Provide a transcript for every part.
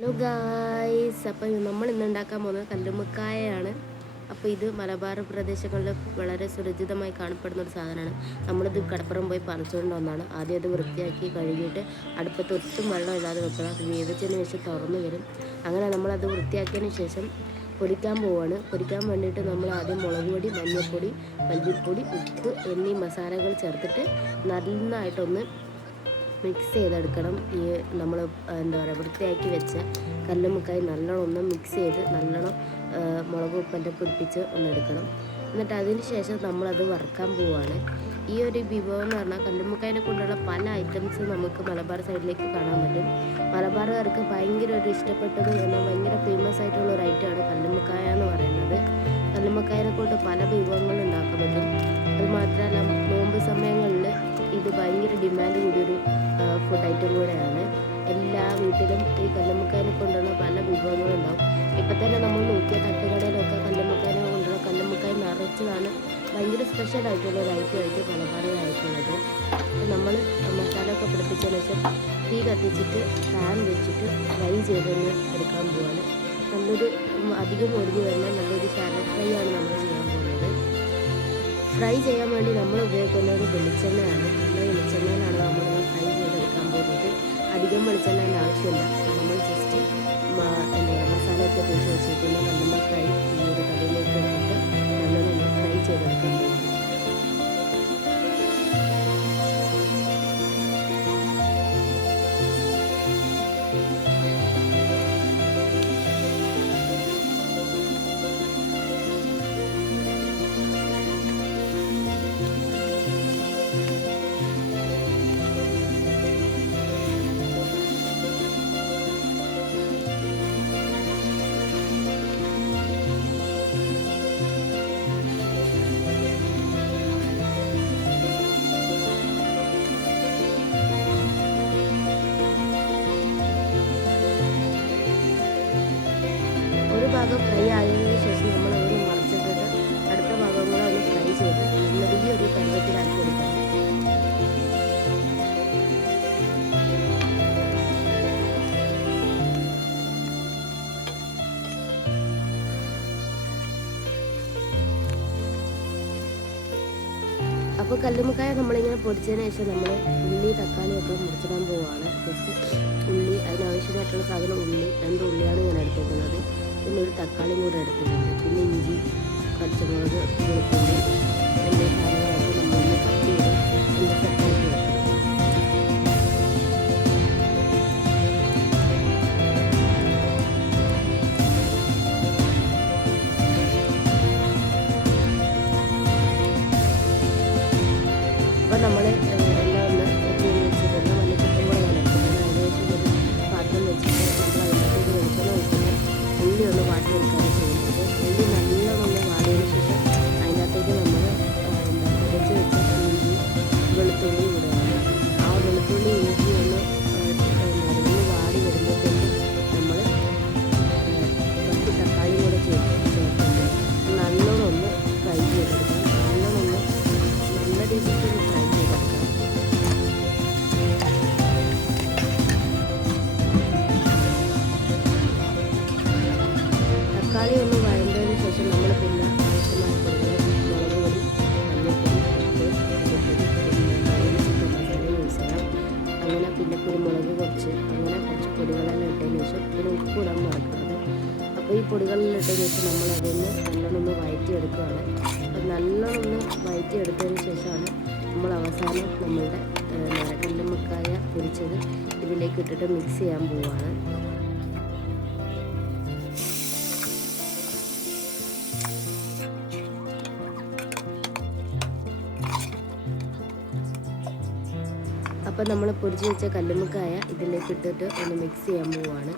Hello guys, അപ്പോൾ നമ്മൾ ഇന്ന് ഉണ്ടാക്കാൻ പോകുന്നത് കല്ലുമ്മക്കായയാണ്. അപ്പോൾ ഇത് മലബാർ പ്രദേശങ്ങളിൽ വളരെ സുരക്ഷിതമായി കാണപ്പെടുന്ന ഒരു സാധനമാണ്. നമ്മളിത് കടപ്പുറം പോയി പറിച്ചുകൊണ്ട് വന്നതാണ്. ആദ്യം അത് വൃത്തിയാക്കി കഴുകിയിട്ട് അടുപ്പത്ത് ഒട്ടും വെള്ളം ഇല്ലാതെ വെക്കണം. അത് വേവിച്ചതിന് ശേഷം തുറന്നു വരും. അങ്ങനെ നമ്മളത് വൃത്തിയാക്കിയതിന് ശേഷം പൊരിക്കാൻ പോവുകയാണ്. പൊരിക്കാൻ വേണ്ടിയിട്ട് നമ്മൾ ആദ്യം മുളക് പൊടി, മഞ്ഞൾപ്പൊടി, മല്ലിപ്പൊടി, ഉപ്പ് എന്നീ മസാലകൾ ചേർത്തിട്ട് നന്നായിട്ടൊന്ന് മിക്സ് ചെയ്തെടുക്കണം. ഈ നമ്മൾ എന്താ പറയുക വൃത്തിയാക്കി വെച്ച കല്ലുമ്മക്കായി നല്ലോണം ഒന്ന് മിക്സ് ചെയ്ത് നല്ലോണം മുളക് ഉപ്പെല്ലാം പിടിപ്പിച്ച് ഒന്നെടുക്കണം. എന്നിട്ട് അതിന് ശേഷം നമ്മളത് വറുക്കാൻ പോവുകയാണ്. ഈ ഒരു വിഭവം എന്ന് പറഞ്ഞാൽ കല്ലുമ്മക്കായനെ കൊണ്ടുള്ള പല ഐറ്റംസ് നമുക്ക് മലബാർ സൈഡിലേക്ക് കാണാൻ പറ്റും. മലബാറുകാർക്ക് ഭയങ്കര ഒരു ഇഷ്ടപ്പെട്ടത് എന്നാൽ ഭയങ്കര ഫേമസ് ആയിട്ടുള്ള ഒരു ഐറ്റമാണ് കല്ലുമ്മക്കായ എന്ന് പറയുന്നത്. കല്ലുമ്മക്കായനെ കൊണ്ട് പല വിഭവങ്ങളും ഉണ്ടാക്കാൻ പറ്റും. അത് മാത്രമല്ല നോമ്പ് സമയങ്ങളിൽ ഇത് ഭയങ്കര ഡിമാൻഡ് കൂടിയൊരു ഫുഡ് ഐറ്റം കൂടെയാണ്. എല്ലാ വീട്ടിലും ഈ കല്ലുമ്മക്കായനെ കൊണ്ടുള്ള പല വിഭവങ്ങളും ഉണ്ടാവും. ഇപ്പം തന്നെ നമ്മൾ നോക്കിയ തട്ടുകടയിലൊക്കെ കല്ലുമ്മക്കായനെ കൊണ്ടുള്ള കല്ലുമ്മക്കായ നിറച്ചതാണ് ഭയങ്കര സ്പെഷ്യൽ ആയിട്ടുള്ള ഒരു ഐറ്റമായിട്ട് മലബാറിലായിട്ടുള്ളത്. നമ്മൾ മസാല ഒക്കെ പിടിപ്പിച്ചതിന് ശേഷം തീ കത്തിച്ചിട്ട് പാൻ വെച്ചിട്ട് ഫ്രൈ ചെയ്തൊന്ന് എടുക്കാൻ പോവാണ്. നല്ലൊരു അധികം ഒടിഞ്ഞു വരുന്ന നല്ലൊരു ഷാലോ ഫ്രൈ ആണ് നമ്മൾ ചെയ്യാൻ പോകുന്നത്. ഫ്രൈ ചെയ്യാൻ വേണ്ടി നമ്മൾ ഉപയോഗിക്കുന്നത് വെളിച്ചെണ്ണയാണ്. നല്ല വെളിച്ചെണ്ണയിലാണ് നമ്മൾ ഫ്രൈ ചെയ്തെടുക്കാൻ പോകുന്നത്. അധികം വെളിച്ചെണ്ണേൻ്റെ ആവശ്യമില്ല. നമ്മൾ ജസ്റ്റ് മസാലയൊക്കെ തേച്ച് വെച്ചിട്ടുള്ള കല്ലുമ്മക്കായ ഈ ഒരു കല്ലിലേക്ക് എടുത്തിട്ട് നല്ലോണം ഫ്രൈ ചെയ്തെടുക്കാൻ പോകുന്നത്. ഒരു ഭാഗം ഫ്രൈ ആയതിനു ശേഷം നമ്മൾ അതൊന്ന് മറിച്ചിട്ടിട്ട് അടുത്ത ഭാഗം കൂടെ ഒന്ന് ഫ്രൈ ചെയ്ത് നല്ല ഒരു പരുവത്തിലാക്കി കൊടുക്കണം. അപ്പോൾ കല്ലുമ്മക്കായ നമ്മളിങ്ങനെ പൊടിച്ചതിന് ശേഷം നമ്മൾ ഉള്ളി തക്കാളിയൊക്കെ മുറിച്ചിടാൻ പോവുകയാണ്. ജസ്റ്റ് ഉള്ളി അതിനാവശ്യമായിട്ടുള്ള സാധനം ഉള്ളി 2 ഉള്ളിയാണ് ഞാൻ എടുത്തിരിക്കുന്നത്. പിന്നെ ഒരു തക്കാളിയും കൂടെ എടുത്തിട്ടുണ്ട്. പിന്നെ ഇഞ്ചി, പച്ചമുളക്, വെളുത്തുള്ളി എന്നീ സാധനങ്ങളൊക്കെ നമ്മളൊന്ന് കട്ട് ചെയ്ത് ഒന്ന് സെറ്റാക്കി വെക്കണം. അപ്പോൾ നമ്മൾ എല്ലാം ഒന്ന് സെറ്റ് വെച്ചിട്ടുണ്ട്. മല്ലിച്ചപ്പും കൂടെ ഞാൻ എടുത്തിട്ടുണ്ട്. അതിനുശേഷം ഒരു പാത്രം വെച്ചിട്ട് നമ്മൾ അതിനകത്തേക്ക് വെളിച്ചെണ്ണ ഒഴിച്ചിട്ട് ഉള്ളി ഒന്ന് വാട്ടിയെടുക്കുകയാണ് ചെയ്യുന്നത്. ഉള്ളി നല്ലോണം ഒന്ന് വാടിയതിന് ശേഷം അതിനകത്തേക്ക് നമ്മൾ കുറച്ച് വെച്ച ഇഞ്ചി, വെളുത്തുള്ളി ഇടുകയാണ്. ആ വെളുത്തുള്ളി ഇഞ്ചി ഒന്ന് വാടി വരുമ്പോഴത്തേക്കും നമ്മൾ കുറച്ച് തക്കാളി കൂടെ ചേർത്തിട്ട് നല്ലോണം ഒന്ന് ഫ്രൈ ചെയ്തെടുക്കണം. നല്ലോണം ഒന്ന് നല്ല രീതിക്ക് ഫ്രൈ ചെയ്തെടുക്കണം. തക്കാളി ഒന്ന് വഴണ്ടതിന് ശേഷം നമ്മൾ പിന്നെ ആവശ്യമായിട്ടുള്ളത് മുളക് പൊടി, മഞ്ഞൾപ്പൊടി, ഉപ്പ്, പിന്നെ ചിക്കൻ മസാല യൂസ് ചെയ്യാം. അങ്ങനെ പിന്നെ കുരുമുളക് അങ്ങനെ കുറച്ച് പൊടികളെല്ലാം ഇട്ടതിന് ശേഷം പിന്നെ ഉപ്പ് ഇടാൻ മറക്കുന്നത്. അപ്പോൾ ഈ പൊടികളെല്ലാം ഇട്ടതിന് ശേഷം നമ്മൾ അതൊന്ന് നല്ലോണം ഒന്ന് വഴറ്റിയെടുക്കുകയാണ്. അപ്പോൾ നല്ലോണം ഒന്ന് വഴറ്റിയെടുത്തതിന് ശേഷമാണ് നമ്മൾ അവസാനം നമ്മളുടെ കല്ലുമ്മക്കായ പൊരിച്ചത് ഇതിലേക്ക് ഇട്ടിട്ട് മിക്സ് ചെയ്യാൻ പോവുകയാണ്. അപ്പോൾ നമ്മൾ പൊരിച്ച് വെച്ച കല്ലുമ്മക്കായ ഇതിലേക്ക് ഇട്ടിട്ട് ഒന്ന് മിക്സ് ചെയ്യാൻ പോവുകയാണ്.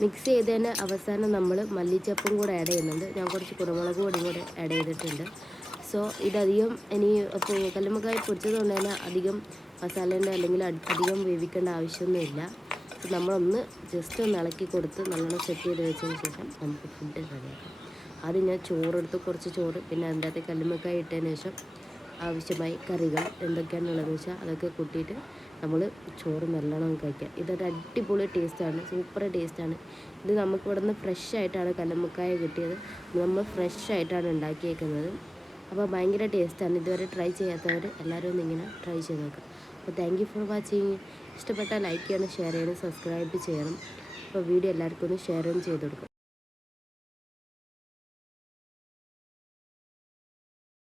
മിക്സ് ചെയ്തതിന് അവസാനം നമ്മൾ മല്ലിച്ചപ്പും കൂടെ ആഡ് ചെയ്യുന്നുണ്ട്. ഞാൻ കുറച്ച് കുരുമുളക് പൊടിയും കൂടെ ആഡ് ചെയ്തിട്ടുണ്ട്. സോ ഇതധികം ഇനി കല്ലുമ്മക്കായ പൊരിച്ചത് കൊണ്ട് തന്നെ അധികം മസാലേൻ്റെ അല്ലെങ്കിൽ അധികം വേവിക്കേണ്ട ആവശ്യമൊന്നുമില്ല. നമ്മളൊന്ന് ജസ്റ്റ് ഒന്ന് ഇളക്കി കൊടുത്ത് നല്ലോണം സെറ്റ് ചെയ്ത് വെച്ചതിന് ശേഷം നമുക്ക് ഫുഡ് റെഡിയാക്കാം. ആദ്യം ഞാൻ ചോറെടുത്ത് കുറച്ച് ചോറ്, പിന്നെ അതിൻ്റെ അകത്ത് കല്ലുമ്മക്കായ ഇട്ടതിന് ശേഷം ആവശ്യമായി കറികൾ എന്തൊക്കെയാണുള്ളതെന്ന് വെച്ചാൽ അതൊക്കെ കൂട്ടിയിട്ട് നമ്മൾ ചോറ് നല്ലോണം കഴിക്കുക. ഇതൊരു അടിപൊളി ടേസ്റ്റാണ്, സൂപ്പർ ടേസ്റ്റാണ്. ഇത് നമുക്ക് ഇവിടെ നിന്ന് ഫ്രഷ് ആയിട്ടാണ് കല്ലുമ്മക്കായ കിട്ടിയത്. നമ്മൾ ഫ്രഷ് ആയിട്ടാണ് ഉണ്ടാക്കിയേക്കുന്നത്. അപ്പോൾ ഭയങ്കര ടേസ്റ്റാണ്. ഇതുവരെ ട്രൈ ചെയ്യാത്തവർ എല്ലാവരും ഒന്ന് ഇങ്ങനെ ട്രൈ ചെയ്ത് നോക്കുക. അപ്പോൾ താങ്ക് യു ഫോർ വാച്ചിങ്. ഇഷ്ടപ്പെട്ടാൽ ലൈക്ക് ചെയ്യണം, ഷെയർ ചെയ്യണം, സബ്സ്ക്രൈബ് ചെയ്യണം. അപ്പോൾ വീഡിയോ എല്ലാവർക്കും ഒന്ന് ഷെയറും ചെയ്ത് കൊടുക്കുക.